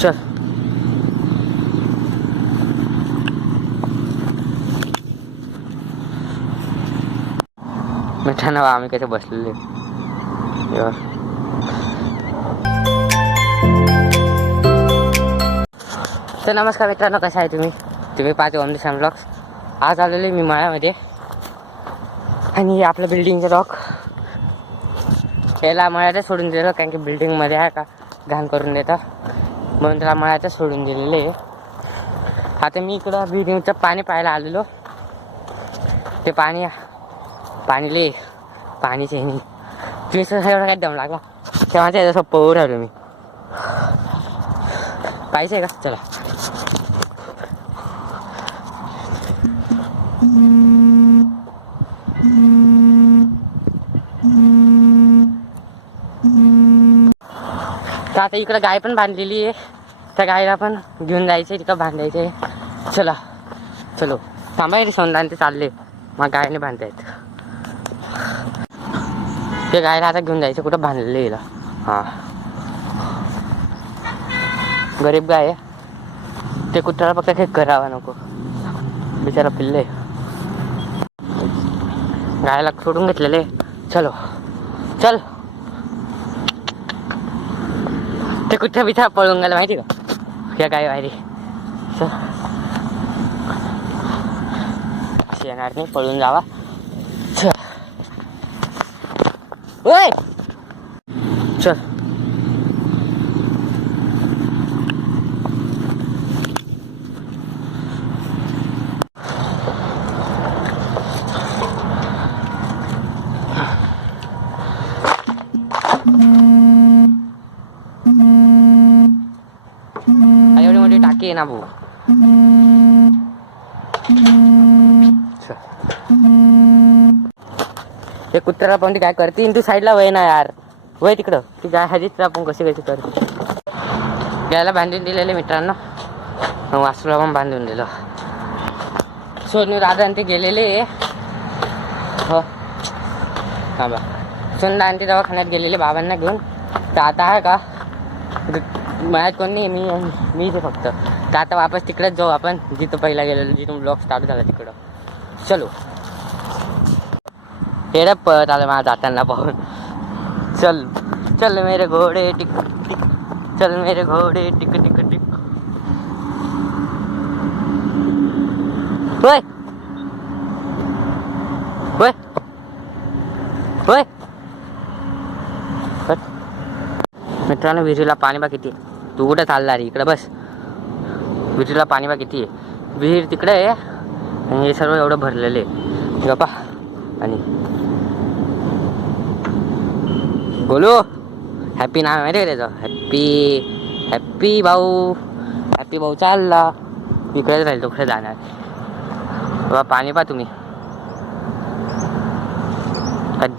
चल. मिठाना आम्ही कसे बसलेले? तर नमस्कार मित्रांनो कसं आहे तुम्ही? तुम्ही पाहते ओम दिशान ब्लॉक्स आज आलेले मी मळ्यामध्ये. आणि आपलं बिल्डिंगचं रॉक याला मळ्यातच सोडून दिलं कारण की बिल्डिंगमध्ये आहे का? घाण करून देतं. म्हणून त्याला मळ्याचं सोडून दिलेले आहे. आता मी इकडं बिल्डिंगचं पाणी पाहायला आलेलो. ते पाणी पाणी ले पाणीचे नाही. तुम्ही सर एवढा काय दम लागला? तेव्हा त्याचं पोहू राहिलो मी. पाहिजे का? चला. तर आता इकडं गाय पण बांधलेली आहे. त्या गायला पण घेऊन जायचं तिकडं बांधायचं. चला चलो. थांबा रे सोनला ते चालले. मग गायने बांधायत ते गायला आता घेऊन जायचं कुठं बांधलेलं हिला. हां. गरीब गाय ते कुत्र्याला फक्त काही करावा नको. बिचारा पिल्ले. गायला सोडून घेतलेले. चलो. चल. ते कुठं बिचारा पळून गेला माहिती का? या गाय वायरी चल अशी येणार नाही पळून जावा चल ओय चल आ, ना भाऊ हे ते कुत्र्याला पण ती काय करते? तू साईडला वय ना यार. वय तिकडं. ती गाय हजीच आपण कशी कशी करते. गायला बांधून दिलेले मित्रांनो. वासूला पण बांधून दिलं. सोनू दादा आणि ते गेलेले. हो. हा बा सोनदा आणि ते दवाखान्यात गेलेले बाबांना घेऊन. तर आता आहे का? मायात कोण नाही मी मी ते फक्त. तर आता वापस तिकडेच जाऊ. आपण जिथं पहिला गेलेलो जिथून ब्लॉग स्टार्ट झाला तिकडं. चलो. हेड पळत आलं मला जाताना पाहून. चल चल मेरे घोडे टिक टिक. चल मेरे घोडे टिक टिक टिक. होय. होय. होय. मित्रांनो विहिरीला पाणी बा किती तू कुठं चालला रे? इकडं बस. विहिरीला पाणी बा किती आहे? विहीर तिकडे आहे. आणि हे सर्व एवढं भरलेलं आहे. गप्पा. आणि बोलो हॅपी नाव आहे रे त्याचं? हॅप्पी हॅप्पी भाऊ. हॅप्पी भाऊ चालला. इकडेच राहील तो कुठे जाणार. बाबा पाणी पा तुम्ही.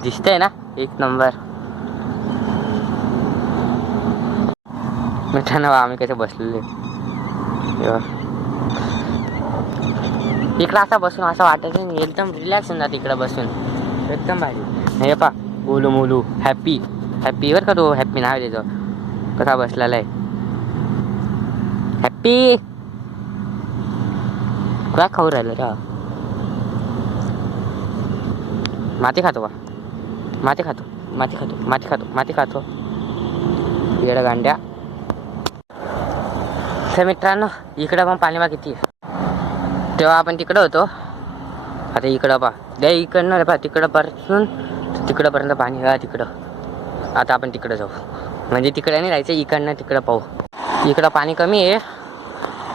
दिसतंय ना? एक नंबर. मित्रांनो आम्ही कसे बसलेले? इकडं असं बसून असं वाटत नाही. एकदम रिलॅक्स होऊन जात इकडं बसून. एकदम भारी. हे पा बोलू मोलू हॅप्पी हॅप्पी बरं का तो? हॅप्पी नाव त्याचं. कसा बसलेला आहे? हॅप्पी काय खाऊ राहिलं का माती खातो का? माती खातो. माती खातो. माती खातो. माती खातो. येडं गांड्या. तर मित्रांनो इकडं पण पाणी बा किती आहे. तेव्हा आपण तिकडं होतो. आता इकडं पा द्या इकडनं रे पा तिकडं पासून तिकडंपर्यंत पाणी हा तिकडं. आता आपण तिकडं जाऊ. म्हणजे तिकडं नाही जायचं इकडनं तिकडं पाहू. इकडं पाणी कमी आहे.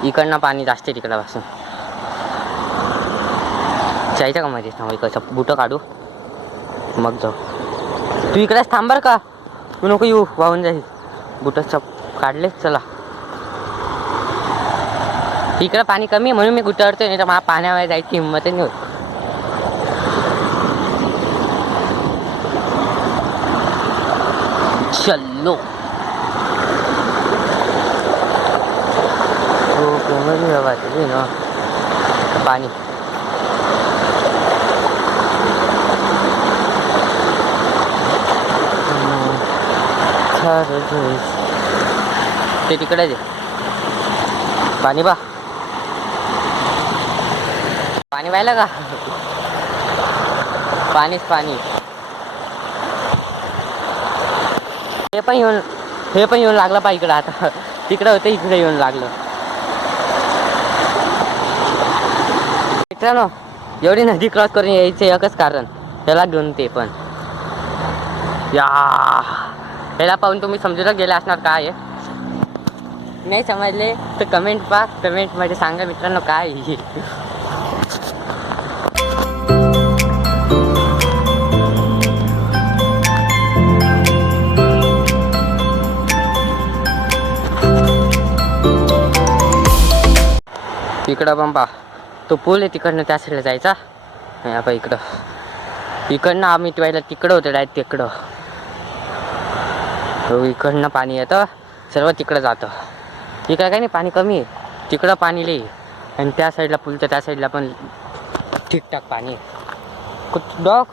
इकडनं पाणी जास्त आहे तिकडंपासून. जायचं का मध्ये थांब इकडचं बुटं काढू. मग जाऊ. तू इकडेच थांबर का. तू नको येऊ वाहून जाईल बुटं काढले चला. इकडं पाणी कमी आहे म्हणून मी गुटावरतोय नाही तर मला पाण्यावर जायची हिंमत नाही होत. चलो. हो, ना. पाणी. ते तिकडे दे पाणी बा पाणी व्हायला का? पाणीच पाणी. हे पण येऊन हे पण येऊन लागलं पा इकडं आता. तिकडं होतं इकडे येऊन लागलं. मित्रांनो एवढी नदी क्रॉस करून यायचं एकच कारण त्याला घेऊन ते पण. या. याला पाहून तुम्ही समजून गेले असणार काय आहे. नाही समजले तर कमेंट पा कमेंटमध्ये सांगा मित्रांनो काय इकडं पण पा तो पूल आहे तिकडनं त्या साईडला जायचा. नाही आपण इकडं. इकडनं आम्ही ट्वायला तिकडं होतं डायरेक्ट तिकडं. हो, इकडनं पाणी येतं. सर्व तिकडं जातं. इकडं काही नाही पाणी कमी आहे. तिकडं पाणी लई आणि त्या साईडला पुलच्या त्या साईडला पण ठीकठाक पाणी आहे. कुठ डॉग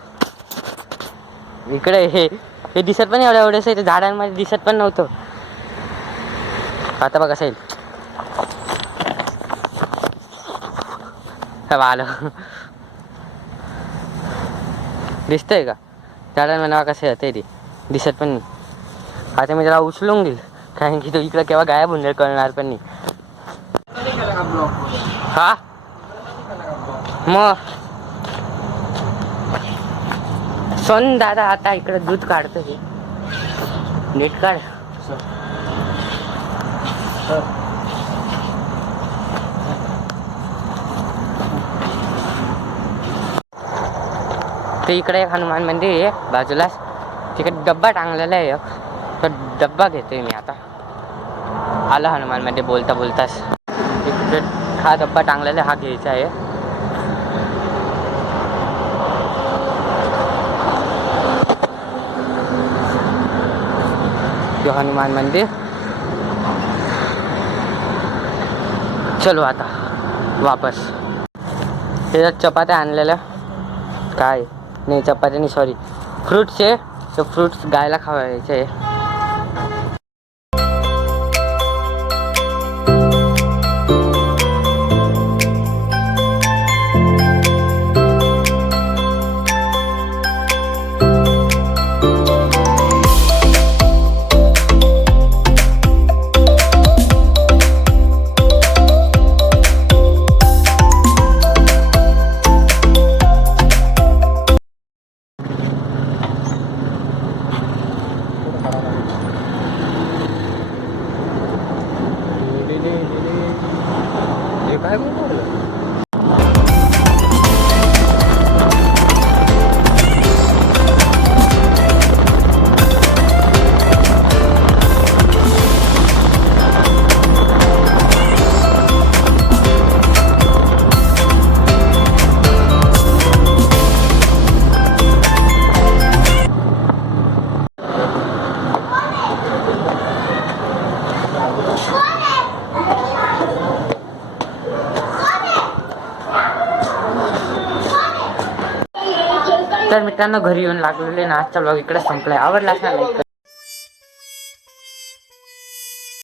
इकडे हे हे दिसत पण एवढं एवढंच आहे ते झाडांमध्ये दिसत पण नव्हतं. आता बघा असेल हे आलं दिसतंय का? त्याला नाव कसं येते ते? दिसत पण नाही. आता मी त्याला उचलून घेईल. कारण की तो इकडं केव्हा गायब होऊन जाईल कळणार पण नाही. हा? मग? सोन दादा आता इकडं दूध काढतो हे नीट काढ. ते इकडे एक हनुमान मंदिर आहे बाजूलाच तिकडे डब्बा टांगलेला आहे एक. तो डब्बा घेतोय मी आता. आला हनुमान मंदिर बोलता बोलताच. इकडे हा डब्बा टांगलेला आहे, हा घ्यायचा आहे. हनुमान मंदिर. चलो आता. वापस. त्याच्यात चपात्या आणलेल्या. काय? नाही चपात्या नाही सॉरी फ्रुट्स आहे तर फ्रुट्स गायला खावायचे आहे तर मित्रांनो घरी येऊन लागलेले ना आजचा ब्लॉग इकडे संपलाय. आवडला असणार लाईक